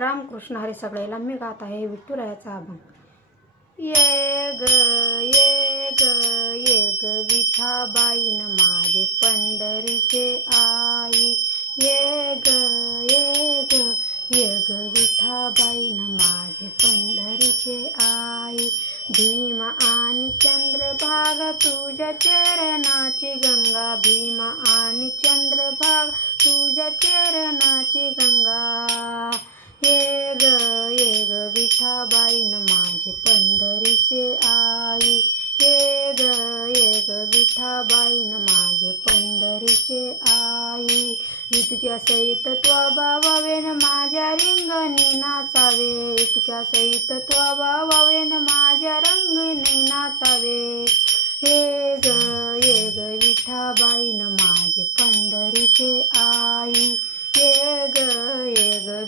रामकृष्ण हरी सगळ्याला मी गात आहे विठुरायाचा अभंग। ये ग ये ग ये ग विठाबाईन माझे पंढरीचे आई। ये ग ये ग ये ग विठाबाईन माझे पंढरीचे आई। भीम आणि चंद्रभागा तुझ्या चरणाची गंगा। भीम आणि चंद्रभागा तुझ्या चरणाची गंगा। ये ग विठाबाईन माझे पंढरीचे आई। ये ग विठाबाईन माझे पंढरीचे आई। इतक्या सहित त्वा भावावेन माझ्या रिंगणी नाचावे। इतक्या सहित त्वा भावावेन माझ्या रंगणी नाचावे। ये ग विठाबाईन माझे पंढरीचे आई। ये ग